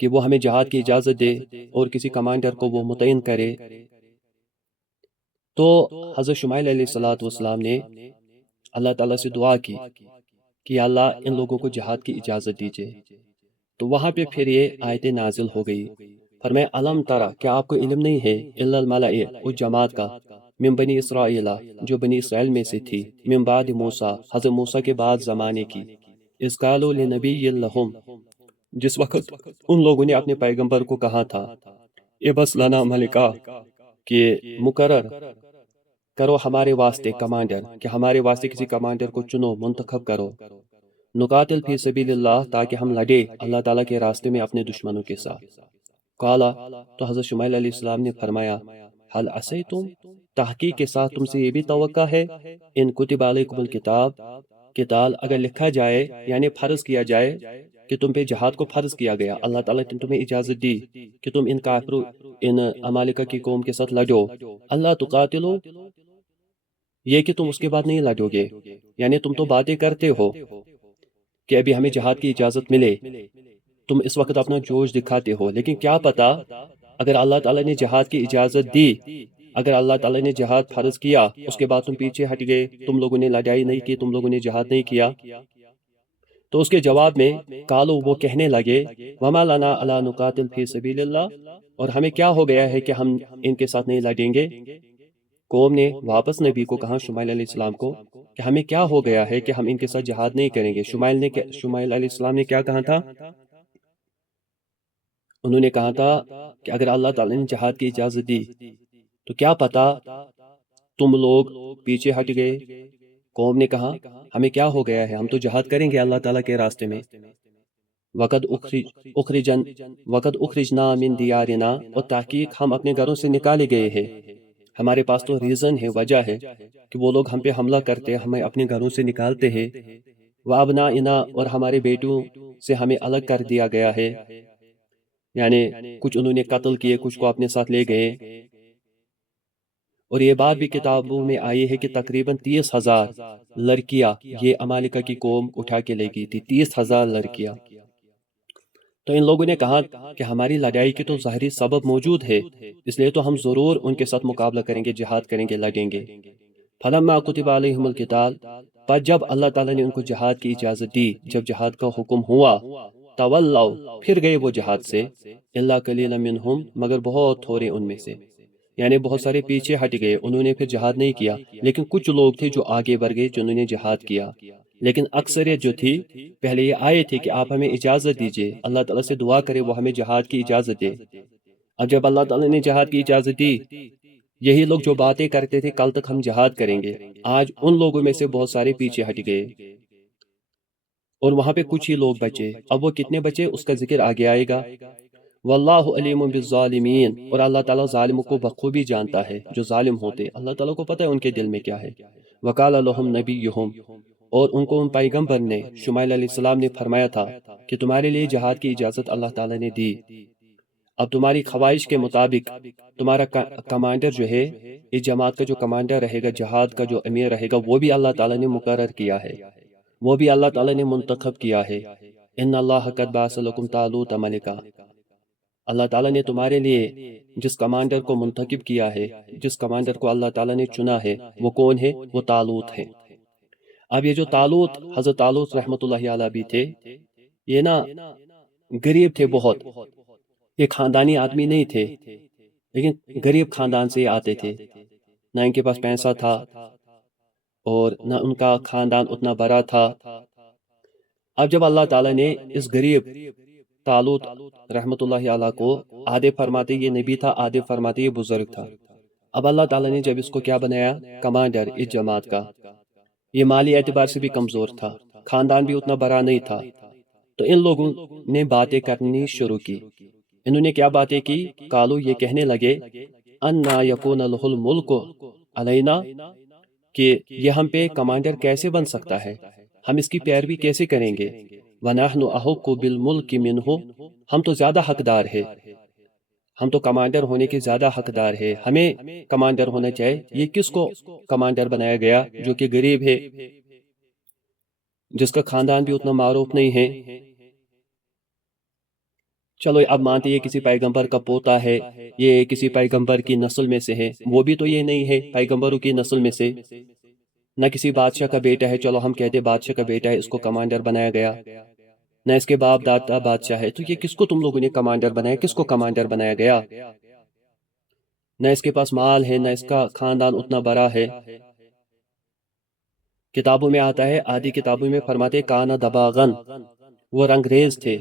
کہ وہ ہمیں جہاد کی اجازت دے اور کسی کمانڈر کو وہ متعین کرے۔ تو حضرت شمائیل علیہ السلام نے اللہ تعالیٰ سے دعا کی کہ اللہ ان لوگوں کو جہاد کی اجازت دیجئے، تو وہاں پہ پھر یہ آیت نازل ہو گئی، فرمایا علم ترا، کیا آپ کو علم نہیں ہے، الا الملأ، اس جماعت کا، من بنی اسرائیل، جو بنی اسرائیل میں سے تھی، من بعد موسیٰ، حضرت موسیٰ کے بعد زمانے کی، اذ قالوا لنبی لہم، جس وقت ان لوگوں نے اپنے پیغمبر کو کہا تھا، ابعث لنا ملکا، کہ مقرر کرو ہمارے واسطے کمانڈر، کہ ہمارے واسطے کسی کمانڈر کو چنو، منتخب کرو، نقاتل فی سبیل اللہ، تاکہ ہم لڑے اللہ تعالیٰ کے راستے میں اپنے دشمنوں کے ساتھ۔ قالا، تو حضرت شمائیل علیہ السلام نے فرمایا، حل عصیتم، تحقیق کے ساتھ تم سے یہ بھی توقع ہے، ان کتب علیکم الکتاب، کتاب اگر لکھا جائے یعنی فرض کیا جائے کہ تم پہ جہاد کو فرض کیا گیا، اللہ تعالیٰ نے تمہیں اجازت دی کہ تم ان کافروں، ان امالکہ کی قوم کے ساتھ لڑو، اللہ تقاتلو، یہ کہ تم اس کے بعد نہیں لڑو گے، یعنی تم تو باتیں کرتے ہو کہ ابھی ہمیں جہاد کی اجازت ملے، تم اس وقت اپنا جوش دکھاتے ہو، لیکن کیا پتا اگر اللہ تعالیٰ نے جہاد کی اجازت دی، اگر اللہ تعالیٰ نے جہاد فرض کیا، اس کے بعد تم پیچھے ہٹ گئے، تم لوگوں نے لڑائی نہیں کی، تم لوگوں نے جہاد نہیں کیا، تو اس کے جواب میں قالو، وہ کہنے لگے، وما لنا الا نقاتل فی سبیل اللہ، اور ہمیں کیا ہو گیا ہے کہ ہم ان کے ساتھ نہیں لڑیں گے؟ قوم نے واپس نبی کو کہا، شمائیل علیہ السلام کو، کہ ہمیں کیا ہو گیا ہے کہ ہم ان کے ساتھ جہاد نہیں کریں گے؟ شمائیل علیہ السلام نے کیا کہا تھا؟ انہوں نے کہا تھا کہ اگر اللہ تعالیٰ نے جہاد کی اجازت دی تو کیا پتا تم لوگ پیچھے ہٹ گئے۔ قوم نے کہا ہمیں کیا ہو گیا ہے، ہم تو جہاد کریں گے اللہ تعالیٰ کے راستے میں۔ وقد اخرجنا من دیارنا، اور تحقیق ہم اپنے گھروں سے نکالے گئے ہیں، ہمارے پاس تو ریزن ہے، وجہ ہے کہ وہ لوگ ہم پہ حملہ کرتے، ہمیں اپنے گھروں سے نکالتے ہیں، وابنائنا، اور ہمارے بیٹوں سے ہمیں الگ کر دیا گیا ہے، یعنی کچھ انہوں نے قتل کیے، کچھ کو اپنے ساتھ لے گئے، اور یہ بات بھی کتابوں میں آئی ہے کہ تقریباً 30,000 لڑکیاں یہ امالکہ کی قوم اٹھا کے لے گئی تھی، 30,000 لڑکیاں۔ تو ان لوگوں نے کہا کہ ہماری لڑائی کی تو ظاہری سبب موجود ہے، اس لیے تو ہم ضرور ان کے ساتھ مقابلہ کریں گے، جہاد کریں گے، لڑیں گے۔ فلما کتب علیہم القتال، پر جب اللہ تعالیٰ نے ان کو جہاد کی اجازت دی، جب جہاد کا حکم ہوا، تولوا، پھر گئے وہ جہاد سے، الا قلیلا منہم، مگر بہت تھوڑے ان میں سے، یعنی بہت سارے پیچھے ہٹ گئے، انہوں نے پھر جہاد نہیں کیا، لیکن کچھ لوگ تھے جو آگے بڑھ گئے، جنہوں نے جہاد کیا، لیکن اکثریت جو تھی، پہلے یہ آئے تھے کہ آپ ہمیں اجازت دیجئے، اللہ تعالیٰ سے دعا کرے وہ ہمیں جہاد کی اجازت دے۔ اب جب اللہ تعالیٰ نے جہاد کی اجازت دی، یہی لوگ جو باتیں کرتے تھے کل تک ہم جہاد کریں گے، آج ان لوگوں میں سے بہت سارے پیچھے ہٹ گئے، اور وہاں پہ کچھ ہی لوگ بچے۔ اب وہ کتنے بچے اس کا ذکر آگے آئے گا۔ واللہ علیم بالظالمین، اور اللہ تعالیٰ ظالموں کو بخوبی جانتا ہے، جو ظالم ہوتے اللہ تعالیٰ کو پتہ ہے ان کے دل میں کیا ہے۔ وقال لہم نبیہم، اور ان کو ان پیغمبر نے، شمائیل علیہ السلام نے فرمایا تھا کہ تمہارے لیے جہاد کی اجازت اللہ تعالیٰ نے دی، اب تمہاری خواہش کے مطابق تمہارا کمانڈر جو ہے، اس جماعت کا جو کمانڈر رہے گا، جہاد کا جو امیر رہے گا، وہ بھی اللہ تعالیٰ نے مقرر کیا ہے۔ وہ بھی اللہ تعالیٰ نے منتخب کیا ہے۔ ان اللہ قد بعث لکم طالوت ملکا، اللہ تعالیٰ نے تمہارے لیے جس کمانڈر کو منتخب کیا ہے، جس کمانڈر کو اللہ تعالیٰ نے چنا ہے، وہ کون ہے؟ وہ طالوت ہے۔ اب یہ جو طالوت، حضرت طالوت رحمۃ اللہ علیہ بھی تھے، یہ نا غریب تھے بہت، یہ خاندانی آدمی نہیں تھے، لیکن غریب خاندان سے آتے تھے، نہ ان کے پاس پیسہ تھا اور نہ ان کا خاندان اتنا بڑا تھا۔ اب جب اللہ تعالیٰ نے اس غریب طالوت رحمۃ اللہ علیہ کو آدھے فرماتے یہ نبی تھا، آدھے فرماتے یہ بزرگ تھا، اب اللہ تعالیٰ نے جب اس کو کیا بنایا؟ کمانڈر اس جماعت کا، یہ مالی اعتبار سے بھی کمزور تھا، خاندان بھی اتنا بڑا نہیں تھا، تو ان لوگوں نے باتیں کرنی شروع کی۔ انہوں نے کیا باتیں کی؟ قالو، یہ کہنے لگے، انا یکون لہ الملک علینا، کہ یہ ہم پہ کمانڈر کیسے بن سکتا ہے، ہم اس کی پیروی کیسے کریں گے؟ وَنَحْنُ أَحَقُّ بِالْمُلْكِ مِنْهُ، ہم تو زیادہ حقدار ہے، ہم تو کمانڈر ہونے کے زیادہ حقدار ہے، ہمیں کمانڈر ہونا چاہیے۔ یہ کس کو کمانڈر بنایا گیا؟ جو کہ غریب ہے، جس کا خاندان بھی اتنا معروف نہیں ہے۔ چلو اب مانتے یہ کسی پیغمبر کا پوتا ہے، یہ کسی پیغمبر کی نسل میں سے ہے، وہ بھی تو یہ نہیں ہے پیغمبروں کی نسل میں سے، نہ کسی بادشاہ کا بیٹا ہے، چلو ہم کہتے بادشاہ کا بیٹا ہے، اس کو کمانڈر بنایا گیا، نہ اس کے باپ دادا بادشاہ ہے، تو یہ کس کو تم لوگوں نے کمانڈر بنایا؟ کس کو کمانڈر بنایا گیا؟ نہ اس کے پاس مال ہے، نہ اس کا خاندان اتنا بڑا ہے۔ کتابوں میں آتا ہے، آدھی کتابوں میں فرماتے کانا دباغن، وہ رنگریز تھے،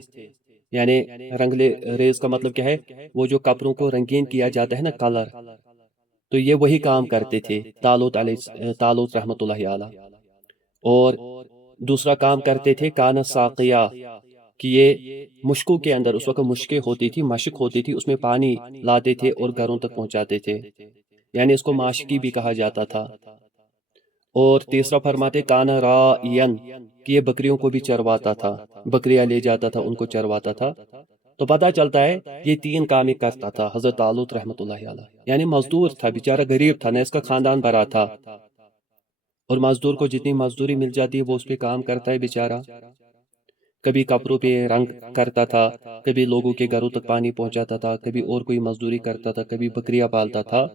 یعنی رنگ ریز کا مطلب کیا ہے؟ وہ جو کپڑوں کو رنگین کیا جاتا ہے نا، کلر، تو یہ وہی کام کرتے تھے طالوت رحمۃ اللہ علیہ۔ اور دوسرا کام کرتے تھے کانا ساقیہ، کہ یہ مشکوں کے اندر، اس وقت مشکیں ہوتی تھی، مشک ہوتی تھی، اس میں پانی لاتے تھے اور گھروں تک پہنچاتے تھے، یعنی اس کو ماشکی بھی کہا جاتا تھا۔ اور تیسرا فرماتے کانا رائین، کہ یہ بکریوں کو بھی چرواتا تھا، بکریاں لے جاتا تھا، ان کو چرواتا تھا۔ تو پتہ چلتا ہے یہ تین کام ہی کرتا تھا حضرت طالوت رحمۃ اللہ علیہ، یعنی مزدور تھا، بیچارہ غریب تھا، نہ اس کا خاندان بڑا تھا، اور مزدور کو جتنی مزدوری مل جاتی ہے وہ اس پہ کام کرتا ہے بیچارہ، کبھی کپڑوں پہ رنگ کرتا تھا، کبھی لوگوں کے گھروں تک پانی پہنچاتا تھا، کبھی اور کوئی مزدوری کرتا تھا، کبھی بکریاں پالتا تھا،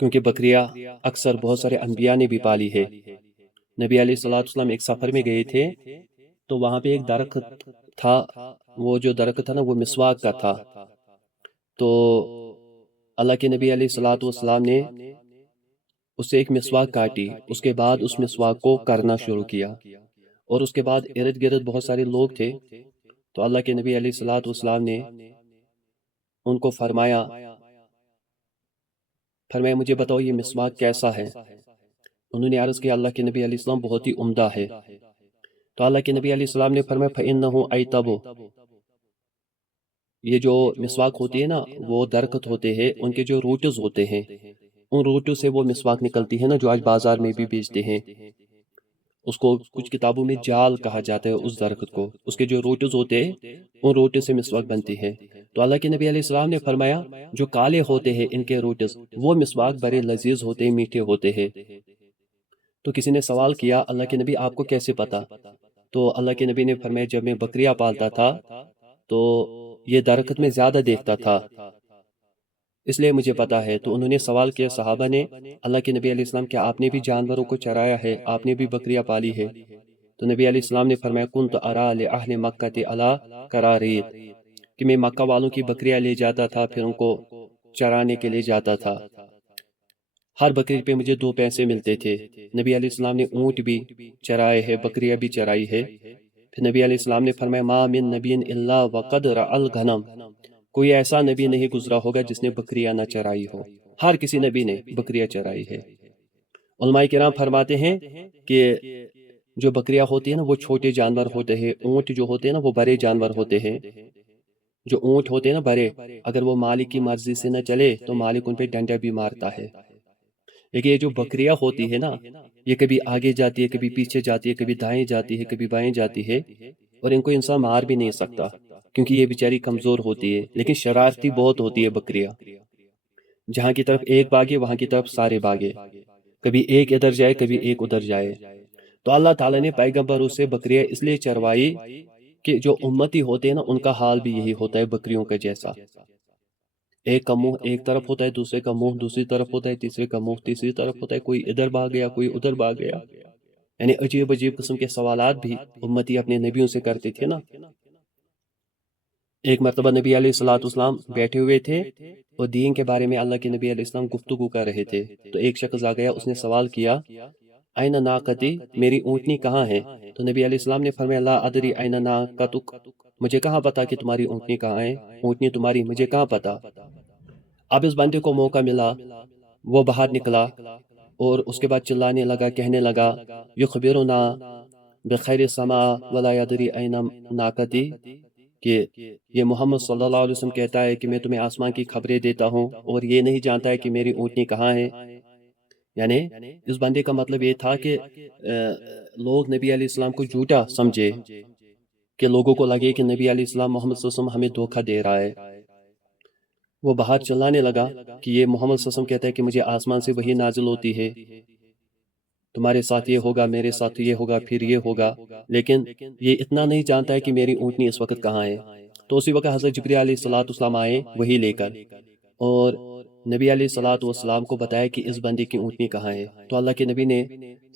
کیونکہ بکریاں اکثر بہت سارے انبیاء نے بھی پالی ہے۔ نبی علیہ الصلوۃ والسلام ایک سفر میں گئے تھے، تو وہاں پہ ایک درخت تھا، وہ جو درخت تھا نا وہ مسواک کا تھا، تو اللہ کے نبی علیہ الصلوۃ والسلام نے اس سے ایک مسواک کاٹی، اس کے بعد اس مسواک کو کرنا شروع کیا، اور اس کے بعد ارد گرد بہت سارے لوگ تھے، تو اللہ کے نبی علیہ الصلوۃ والسلام نے ان کو فرمایا مجھے بتاؤ یہ مسواک کیسا ہے؟ انہوں نے عرض کیا اللہ کے نبی علیہ السلام بہت ہی عمدہ ہے۔ تو اللہ کے نبی علیہ السلام نے فرمایا فَإِنَّهُ أَيْطَبُ، یہ جو مسواک ہوتی ہے نا، وہ درخت ہوتے ہیں، ان کے جو روٹس ہوتے ہیں، ان روٹوں سے وہ مسواک نکلتی ہے نا، جو آج بازار میں بھی بیچتے ہیں، اس کو کچھ کتابوں میں جال کہا جاتا ہے اس درخت کو، اس کے جو روٹس ہوتے ہیں ان روٹس سے مسواک بنتی ہے۔ تو اللہ کے نبی علیہ السلام نے فرمایا جو کالے ہوتے ہیں ان کے روٹس، وہ مسواک بڑے لذیذ ہوتے ہیں، میٹھے ہوتے ہیں۔ تو کسی نے سوال کیا اللہ کے نبی آپ کو کیسے پتا؟ تو اللہ کے نبی نے فرمایا جب میں بکریاں پالتا تھا تو یہ درخت میں زیادہ دیکھتا تھا، اس لیے مجھے پتا ہے۔ تو انہوں نے سوال کیا صحابہ نے، اللہ کے نبی علیہ السلام کیا آپ نے بھی جانوروں کو چرایا ہے، آپ نے بھی بکریاں پالی ہے؟ تو نبی علیہ السلام نے فرمایا کنت ارا لأہل مکہ علی قراریط، کہ میں مکہ والوں کی بکریاں لے جاتا تھا، پھر ان کو چرانے کے لیے جاتا تھا، ہر بکری پہ مجھے 2 پیسے ملتے تھے۔ نبی علیہ السلام نے اونٹ بھی چرائے ہے، بکریاں بھی چرائی ہے۔ پھر نبی علیہ السلام نے فرمایا ما من نبی الا وقد رعى الغنم، کوئی ایسا نبی نہیں گزرا ہوگا جس نے بکریاں نہ چرائی ہو، ہر کسی نبی نے بکریاں چرائی ہے۔ علماء کرام فرماتے ہیں کہ جو بکریاں ہوتی ہیں نا وہ چھوٹے جانور ہوتے ہیں، اونٹ جو ہوتے ہیں نا وہ بڑے جانور ہوتے ہیں۔ جو اونٹ ہوتے ہیں نا بڑے، اگر وہ مالک کی مرضی سے نہ چلے تو مالک ان پہ ڈنڈا بھی مارتا ہے، لیکن یہ جو بکریاں ہوتی ہے نا، یہ کبھی آگے جاتی ہے، کبھی پیچھے جاتی ہے، کبھی دائیں جاتی ہے، کبھی بائیں جاتی ہے، اور ان کو انسان مار بھی نہیں سکتا کیونکہ یہ بیچاری کمزور ہوتی ہے، لیکن شرارتی بہت ہوتی ہے بکریاں، جہاں کی طرف ایک بھاگے وہاں کی طرف سارے بھاگے، کبھی ایک ادھر جائے کبھی ایک ادھر جائے۔ تو اللہ تعالیٰ نے پیغمبروں سے بکریاں اس لیے چروائی کہ جو امتی ہوتے ہیں نا ان کا حال بھی یہی ہوتا ہے بکریوں کا جیسا. ایک کا منہ ایک طرف ہوتا ہے، دوسرے کا منہ دوسری طرف ہوتا ہے، تیسرے کا منہ تیسری طرف ہوتا ہے، کوئی ادھر بھاگ گیا کوئی ادھر بھاگ گیا. یعنی عجیب عجیب قسم کے سوالات بھی امتی اپنے نبیوں سے کرتے تھے نا. ایک مرتبہ نبی علیہ الصلوۃ والسلام بیٹھے ہوئے تھے اور دین کے بارے میں اللہ کے نبی علیہ السلام گفتگو کر رہے تھے. تو ایک شخص آ گیا، اس نے سوال کیا این ناقتی، میری اونٹنی کہاں ہے؟ تو نبی علیہ السلام نے فرمایا لا ادری این ناقتک، مجھے کہاں پتا کہ تمہاری اونٹنی کہاں ہے، اونٹنی تمہاری مجھے کہاں پتا. اب اس بندے کو موقع ملا، وہ باہر نکلا اور اس کے بعد چلانے لگا، کہنے لگا یخبرنا بخیر السماء ولا یدری این ناقتی، کہ یہ محمد صلی اللہ علیہ وسلم کہتا ہے کہ میں تمہیں آسمان کی خبریں دیتا ہوں اور یہ نہیں جانتا ہے کہ میری اونٹنی کہاں ہے. یعنی اس بندے کا مطلب یہ تھا کہ لوگ نبی علیہ السلام کو جھوٹا سمجھے، کہ لوگوں کو لگے کہ نبی علیہ السلام محمد صلی اللہ علیہ وسلم ہمیں دھوکہ دے رہا ہے. وہ باہر چلانے لگا کہ یہ محمد صلی اللہ علیہ وسلم کہتا ہے کہ مجھے آسمان سے وحی نازل ہوتی ہے، تمہارے ساتھ یہ ہوگا، میرے ساتھ یہ ہوگا، پھر یہ ہوگا، لیکن یہ اتنا نہیں جانتا ہے کہ میری اونٹنی اس وقت کہاں ہے. تو اسی وقت حضرت جبریل علیہ الصلوۃ والسلام آئے وہی لے کر، اور نبی علیہ الصلوۃ والسلام کو بتایا کہ اس بندے کی اونٹنی کہاں ہے. تو اللہ کے نبی نے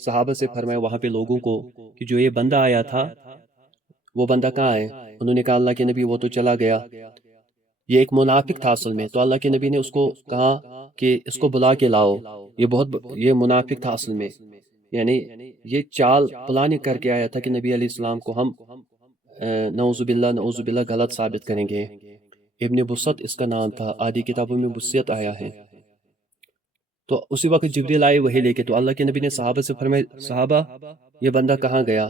صحابہ سے فرمایا وہاں پہ لوگوں کو کہ جو یہ بندہ آیا تھا وہ بندہ کہاں ہے؟ انہوں نے کہا اللہ کے نبی وہ تو چلا گیا، یہ ایک منافق تھا اصل میں. تو اللہ کے نبی نے اس کو کہا کہ اس کو بلا کے لاؤ، یہ منافق تھا اصل میں. یعنی یہ چال پلاننگ کر کے آیا تھا کہ نبی علیہ السلام کو ہم نعوذ باللہ غلط ثابت کریں گے. ابن بسط اس کا نام تھا، آدھی کتابوں میں بسیت آیا ہے. تو اسی وقت جبریل آئے وہی لے کے. تو اللہ کے نبی نے صحابہ سے فرمایا صحابہ یہ بندہ کہاں گیا؟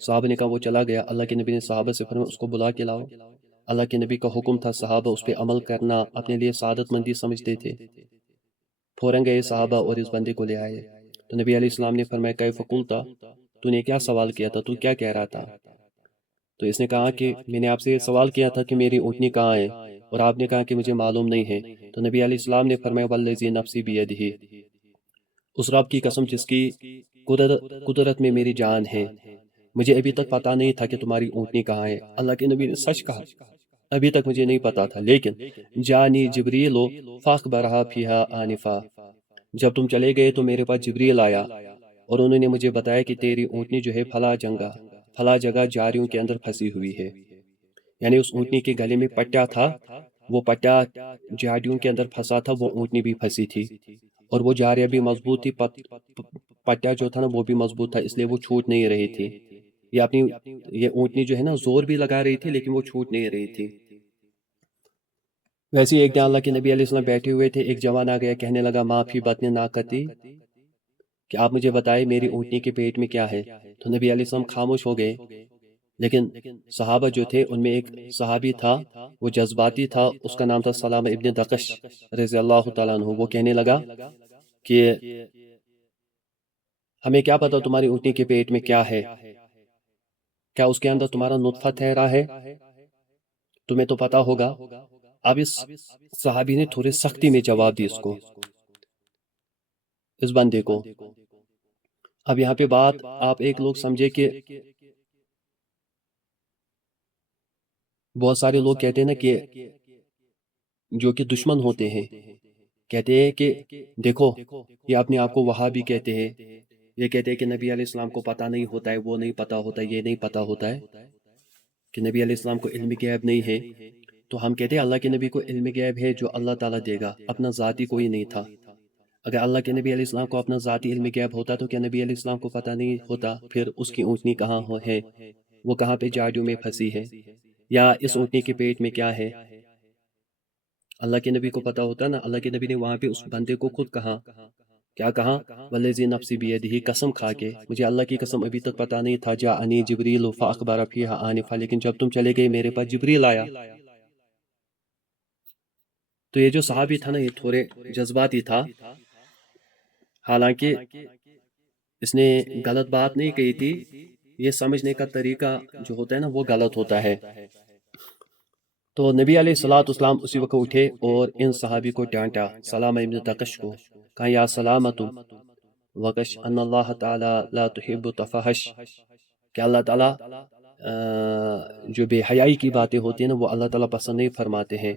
صحابہ نے کہا وہ چلا گیا. اللہ کے نبی نے صحابہ سے فرمایا اس کو بلا کے لاؤ. اللہ کے نبی کا حکم تھا، صحابہ اس پہ عمل کرنا اپنے لیے سعادت مندی سمجھتے تھے. فوراً گئے صحابہ اور اس بندے کو لے آئے. تو نبی علیہ السلام نے فرمایا کیف قلت، تو نے کیا سوال کیا تھا، تو کیا کہہ رہا تھا؟ تو اس نے کہا کہ میں نے آپ سے یہ سوال کیا تھا کہ میری اونٹنی کہاں ہے، اور آپ نے کہا کہ مجھے معلوم نہیں ہے. تو نبی علیہ السلام نے فرمایا والذی نفسی بیدہ، اس رب کی قسم جس کی قدرت میں میری جان ہے، مجھے ابھی تک پتا نہیں تھا کہ تمہاری اونٹنی کہاں ہے. اللہ کے نبی نے سچ کہا، ابھی تک مجھے نہیں پتا تھا. لیکن جانی جبریل فاخبرھا فیھا آنفا، جب تم چلے گئے تو میرے پاس جبریل آیا اور انہوں نے مجھے بتایا کہ تیری اونٹنی جو ہے فلاں جگہ جاریوں کے اندر پھنسی ہوئی ہے. یعنی اس اونٹنی کے گلے میں پٹا تھا، وہ پٹا جاریوں کے اندر پھنسا تھا، وہ اونٹنی بھی پھنسی تھی، اور وہ جاریہ بھی مضبوط تھی، پٹا جو تھا نا وہ بھی مضبوط تھا، اس لیے وہ چھوٹ نہیں رہی تھی. یہ اونٹنی جو ہے نا زور بھی لگا رہی تھی لیکن وہ چھوٹ نہیں رہی تھی. ویسے ایک دن اللہ کے نبی علیہ السلام بیٹھے ہوئے تھے، ایک جوان آ گیا، کہنے لگا ما فی بطن ناقتی، کہ آپ مجھے بتائیں میری اونٹنی کے پیٹ میں کیا ہے. تو نبی علیہ السلام خاموش ہو گئے. لیکن صحابہ جو تھے ان میں ایک صحابی تھا، وہ جذباتی تھا، اس کا نام تھا سلامہ ابن دقش رضی اللہ تعالیٰ عنہ. وہ کہنے لگا کہ ہمیں کیا پتا تمہاری اونٹنی کے پیٹ میں کیا ہے، کیا اس کے اندر تمہارا نطفہ ٹھہرا ہے، تمہیں تو پتا ہوگا. اب اس صحابی نے تھوڑے سختی میں جواب دی اس بندے کو. اب یہاں پہ بات آپ ایک لوگ سمجھے کہ بہت سارے لوگ کہتے ہیں نا کہ جو کہ دشمن ہوتے ہیں، کہتے ہیں کہ دیکھو یہ اپنے آپ کو وہابی کہتے ہیں، یہ کہتے ہیں کہ نبی علیہ السلام کو پتہ نہیں ہوتا ہے، وہ نہیں پتہ ہوتا ہے، یہ نہیں پتہ ہوتا ہے، کہ نبی علیہ السلام کو علم غیب نہیں ہے. تو ہم کہتے ہیں اللہ کے نبی کو علم غیب ہے جو اللہ تعالیٰ دے گا، اپنا ذاتی کوئی نہیں تھا. اگر اللہ کے نبی علیہ السلام کو اپنا ذاتی علم غیب ہوتا تو کیا نبی علیہ السلام کو پتہ نہیں ہوتا پھر اس کی اونٹنی کہاں ہے، وہ کہاں پہ جاریوں میں پھنسی ہے، یا اس اونٹنی کے پیٹ میں کیا ہے؟ اللہ کے نبی کو پتہ ہوتا نا. اللہ کے نبی نے وہاں پہ اس بندے کو خود کہا، کیا کہا والذی نفسی بیدہ، قسم کھا کے مجھے اللہ کی قسم ابھی تک پتہ نہیں تھا. جاءنی جبریل فاخبر فیھا آنفا، لیکن جب تم چلے گئے میرے پاس جبریل آیا. تو یہ جو صحابی تھا نا یہ تھوڑے جذباتی تھا، حالانکہ اس نے غلط بات نہیں کہی تھی، یہ سمجھنے کا طریقہ جو ہوتا ہے نا وہ غلط ہوتا ہے. تو نبی علیہ الصلوۃ والسلام اسی وقت اٹھے اور ان صحابی کو ڈانٹا، سلامہ ابن دقش کو، کہا یا سلامتو، وکش ان اللہ تعالیٰ لا تحب تفحش، کہ اللہ تعالیٰ جو بے حیائی کی باتیں ہوتی ہیں نا وہ اللہ تعالیٰ پسند نہیں فرماتے ہیں۔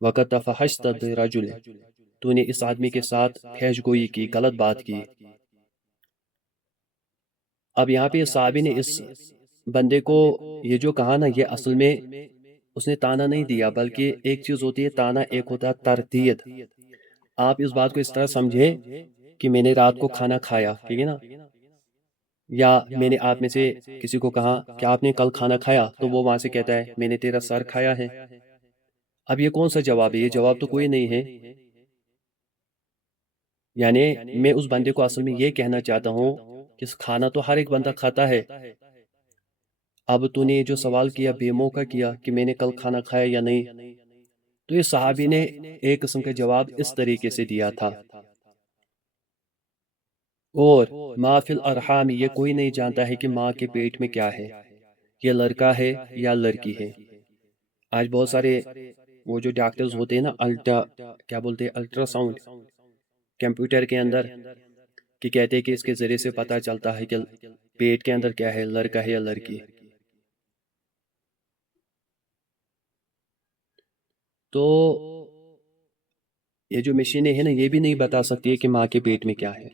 وقت تفحشت برجل، تو نے اس آدمی کے ساتھ پھیش گوئی کی، غلط بات کی۔ اب یہاں پہ صحابی نے اس بندے کو یہ جو کہا نا، یہ اصل میں اس نے تانا نہیں دیا، بلکہ ایک چیز ہوتی ہے تانا، ایک ہوتا ہے تردید۔ آپ اس بات کو اس طرح سمجھے کہ میں نے رات کو کھانا کھایا، ٹھیک ہے نا، یا میں نے آپ میں سے کسی کو کہا کہ آپ نے کل کھانا کھایا، تو وہ وہاں سے کہتا ہے میں نے تیرا سر کھایا ہے۔ اب یہ کون سا جواب ہے؟ یہ جواب تو کوئی نہیں ہے۔ یعنی میں اس بندے کو اصل میں یہ کہنا چاہتا ہوں کہ کھانا تو ہر ایک بندہ کھاتا ہے، اب تو نے جو سوال کیا بے موقع کیا کہ میں نے کل کھانا کھایا یا نہیں، تو یہ صحابی نے ایک قسم کا جواب اس طریقے سے دیا تھا۔ اور ما فی الارحام، یہ کوئی نہیں جانتا ہے کہ ماں کے پیٹ میں کیا ہے، یہ لڑکا ہے یا لڑکی ہے۔ آج بہت سارے وہ جو ڈاکٹرز ہوتے ہیں نا، کیا بولتے ہیں، الٹرا ساؤنڈ کمپیوٹر کے اندر، کہ کہتے ہیں کہ اس کے ذریعے سے پتہ چلتا ہے کہ پیٹ کے اندر کیا ہے، لڑکا ہے یا لڑکی۔ تو یہ جو مشینیں ہیں نا، یہ بھی نہیں بتا سکتی ہے کہ ماں کے پیٹ میں کیا ہے۔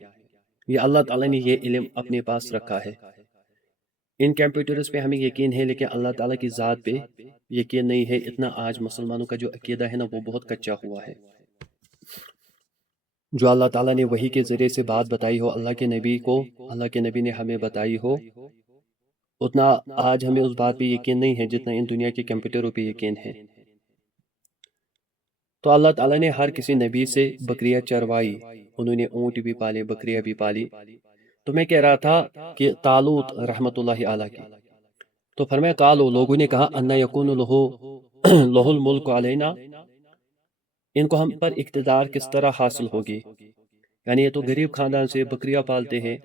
یہ اللہ تعالیٰ نے یہ علم اپنے پاس رکھا ہے۔ ان کمپیوٹرز پہ ہمیں یقین ہے، لیکن اللہ تعالیٰ کی ذات پہ یقین نہیں ہے۔ اتنا آج مسلمانوں کا جو عقیدہ ہے نا وہ بہت کچا ہوا ہے۔ جو اللہ تعالیٰ نے وحی کے ذریعے سے بات بتائی ہو اللہ کے نبی کو، اللہ کے نبی نے ہمیں بتائی ہو، اتنا آج ہمیں اس بات پہ یقین نہیں ہے جتنا ان دنیا کے کمپیوٹروں پہ یقین ہے۔ تو اللہ تعالیٰ نے ہر کسی نبی سے بکریاں چروائی، انہوں نے اونٹ بھی پالے، بکریاں بھی پالی۔ تو میں کہہ رہا تھا کہ طالوت رحمت اللہ علیہ کی، تو فرمایا قالو، لوگوں نے کہا انا یکون لہ الملک علینا، ان کو ہم پر اقتدار کس طرح حاصل ہوگی؟ یعنی یہ تو غریب خاندان سے بکریاں پالتے ہیں،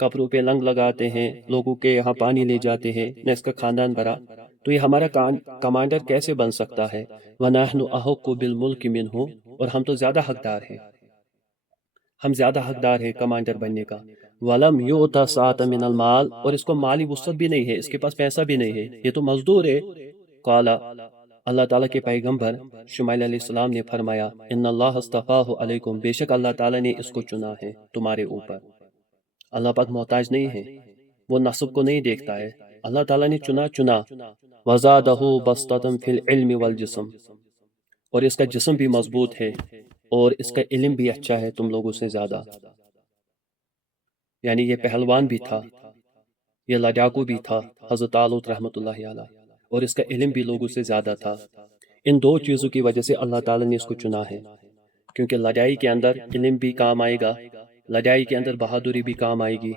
کپڑوں پہ لنگ لگاتے ہیں، لوگوں کے یہاں پانی لے جاتے ہیں، نہ اس کا خاندان بڑا، تو یہ ہمارا کمانڈر کیسے بن سکتا ہے؟ وَنَحْنُ أَحَقُّ بِالْمُلْكِ مِنْهُ، اور ہم تو زیادہ حقدار ہیں، ہم زیادہ حقدار ہیں کمانڈر بننے کا۔ وَلَمْ يُؤْتَ سَعَةً مِنَ الْمَالِ، اور اس کو مالی وسعت بھی نہیں ہے، اس کے پاس پیسہ بھی نہیں ہے، یہ تو مزدور ہے۔ قَالَ، اللہ تعالیٰ کے پیغمبر شمائل علیہ السلام نے فرمایا ان اللہ اصطفاہ علیکم، بے شک اللہ تعالیٰ نے اس کو چنا ہے تمہارے اوپر۔ اللہ پاک محتاج نہیں ہے، وہ نسب کو نہیں دیکھتا ہے، اللہ تعالیٰ نے چنا۔ وَزَادَهُ بَسْطَةً فِي الْعِلْمِ وَالْجِسْمِ، اور اس کا جسم بھی مضبوط ہے اور اس کا علم بھی اچھا ہے تم لوگوں سے زیادہ۔ یعنی یہ پہلوان بھی تھا، یہ لڑاکو بھی تھا حضرت طالوت رحمت اللہ علیہ، اور اس کا علم بھی لوگوں سے زیادہ تھا۔ ان دو چیزوں کی وجہ سے اللہ تعالیٰ نے اس کو چنا ہے، کیونکہ لڑائی کے اندر علم بھی کام آئے گا، لڑائی کے اندر بہادری بھی کام آئے گی۔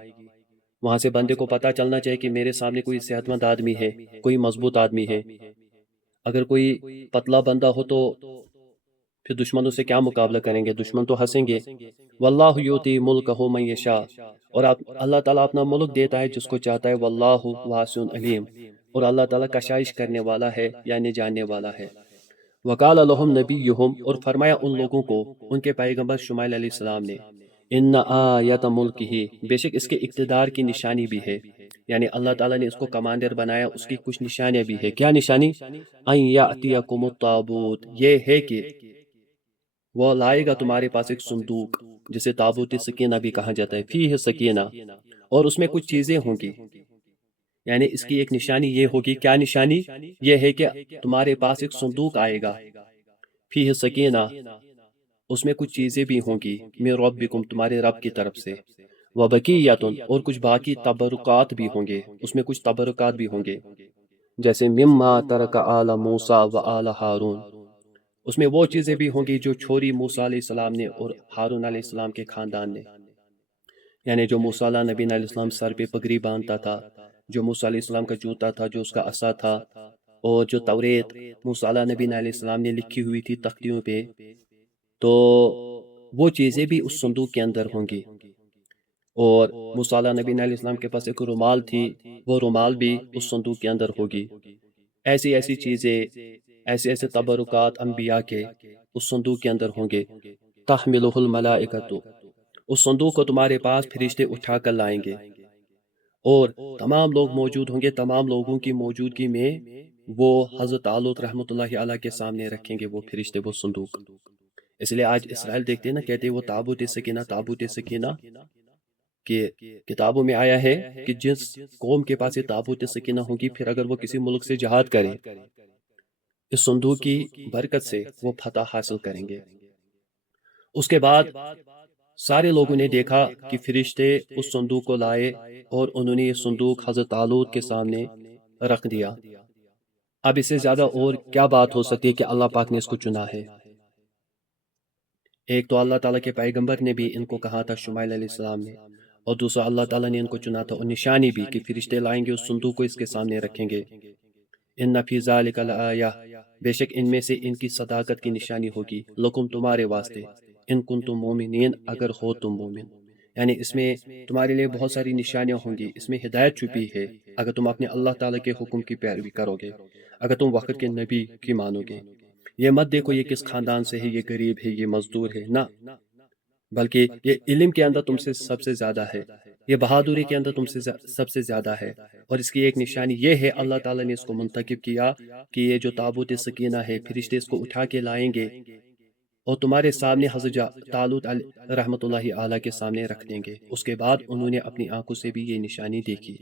وہاں سے بندے کو پتہ چلنا چاہیے کہ میرے سامنے کوئی صحت مند آدمی ہے، کوئی مضبوط آدمی ہے۔ اگر کوئی پتلا بندہ ہو تو پھر دشمنوں سے کیا مقابلہ کریں گے؟ دشمن تو ہنسیں گے۔ واللہ یؤتی ملکہ من یشاء، اور اللہ تعالیٰ اپنا ملک دیتا ہے جس کو چاہتا ہے۔ واللہ واسع علیم، اور اللہ تعالیٰ کشائش کرنے والا ہے یعنی جاننے والا ہے۔ وقال لهم نبیہم، اور فرمایا ان لوگوں کو ان کے پیغمبر شمائل علیہ السلام نے، ان آیت ملکہ، بے شک اس کے اقتدار کی نشانی بھی ہے، یعنی اللہ تعالیٰ نے اس کو کمانڈر بنایا، اس کی کچھ نشانیاں بھی ہے۔ کیا نشانی؟ ان یأتیکم التابوت، یہ ہے کہ وہ لائے گا تمہارے پاس ایک صندوق، جسے تابوت سکینہ بھی کہا جاتا ہے، فیہ سکینہ، اور اس میں کچھ چیزیں ہوں گی۔ یعنی اس کی ایک نشانی یہ ہوگی، کیا نشانی؟ یہ ہے کہ تمہارے پاس ایک صندوق آئے گا، فیہ سکینہ، اس میں کچھ چیزیں بھی ہوں گی، من ربکم، تمہارے رب کی طرف سے، وبقیۃ، اور کچھ باقی تبرکات بھی ہوں گے، اس میں کچھ تبرکات بھی ہوں گے، جیسے مما ترک آل موسیٰ و آل ہارون، اس میں وہ چیزیں بھی ہوں گی جو چھوڑی موسیٰ علیہ السلام نے اور ہارون علیہ السلام کے خاندان نے۔ یعنی جو موسیٰ نبی علیہ السلام سر پہ پگڑی باندھتا تھا، جو موسیٰ علیہ السلام کا جوتا تھا، جو اس کا عصا تھا، اور جو توریت موسیٰ نبی علیہ السلام نے لکھی ہوئی تھی تختیوں پہ، تو وہ چیزیں بھی اس صندوق کے اندر ہوں گی۔ اور موسیٰ نبی علیہ السلام کے پاس ایک رومال تھی، وہ رومال بھی اس صندوق کے اندر ہوگی۔ ایسی ایسی چیزیں، ایسے تبرکات انبیاء کے اس صندوق کے اندر ہوں گے۔ تحملہ الملائکۃ، اس صندوق کو تمہارے پاس فرشتے اٹھا کر لائیں گے اور تمام لوگ موجود ہوں گے، تمام لوگوں کی موجودگی میں وہ حضرت طالوت رحمۃ اللہ علیہ کے سامنے رکھیں گے وہ فرشتے وہ صندوق۔ اس لیے آج اسرائیل دیکھتے ہیں نا، کہتے ہیں وہ تابوت سکینہ، تابوت سکینہ، کہ کتابوں میں آیا ہے کہ جس قوم کے پاس یہ تابوت سکینہ ہوگی، پھر اگر وہ کسی ملک سے جہاد کرے، اس صندوق کی برکت سے وہ فتح حاصل کریں گے۔ اس کے بعد سارے لوگوں نے دیکھا کہ فرشتے اس صندوق کو لائے اور انہوں نے یہ صندوق حضرت طالوت کے سامنے رکھ دیا۔ اب اس سے زیادہ اور کیا بات ہو سکتی ہے کہ اللہ پاک نے اس کو چنا ہے؟ ایک تو اللہ تعالیٰ کے پیغمبر نے بھی ان کو کہا تھا، شمائل علیہ السلام نے، اور دوسرا اللہ تعالیٰ نے ان کو چنا تھا، اور نشانی بھی کہ فرشتے لائیں گے اس صندوق کو اس کے سامنے رکھیں گے۔ ان فی ذالک لآیہ، بے شک ان میں سے ان کی صداقت کی نشانی ہوگی، لکم تمہارے واسطے، ان کنتم مومنین، اگر ہو تم مومن، یعنی اس میں تمہارے لیے بہت ساری نشانیاں ہوں گی، اس میں ہدایت چھپی ہے اگر تم اپنے اللہ تعالیٰ کے حکم کی پیروی کرو گے، اگر تم وقت کے نبی کی مانو گے۔ یہ مت دیکھو یہ کس خاندان سے ہے، یہ غریب ہے، یہ مزدور ہے، نہ، بلکہ یہ علم کے اندر تم سے سب سے زیادہ ہے، یہ بہادری کے اندر تم سے سب سے زیادہ ہے، اور اس کی ایک نشانی یہ ہے اللہ تعالیٰ نے اس کو منتخب کیا کہ یہ جو تابوت سکینہ ہے، فرشتے اس کو اٹھا کے لائیں گے اور تمہارے سامنے حضرت طالوت رحمۃ اللہ علیہ کے سامنے رکھ دیں گے۔ اس کے بعد انہوں نے اپنی آنکھوں سے بھی یہ نشانی دیکھی۔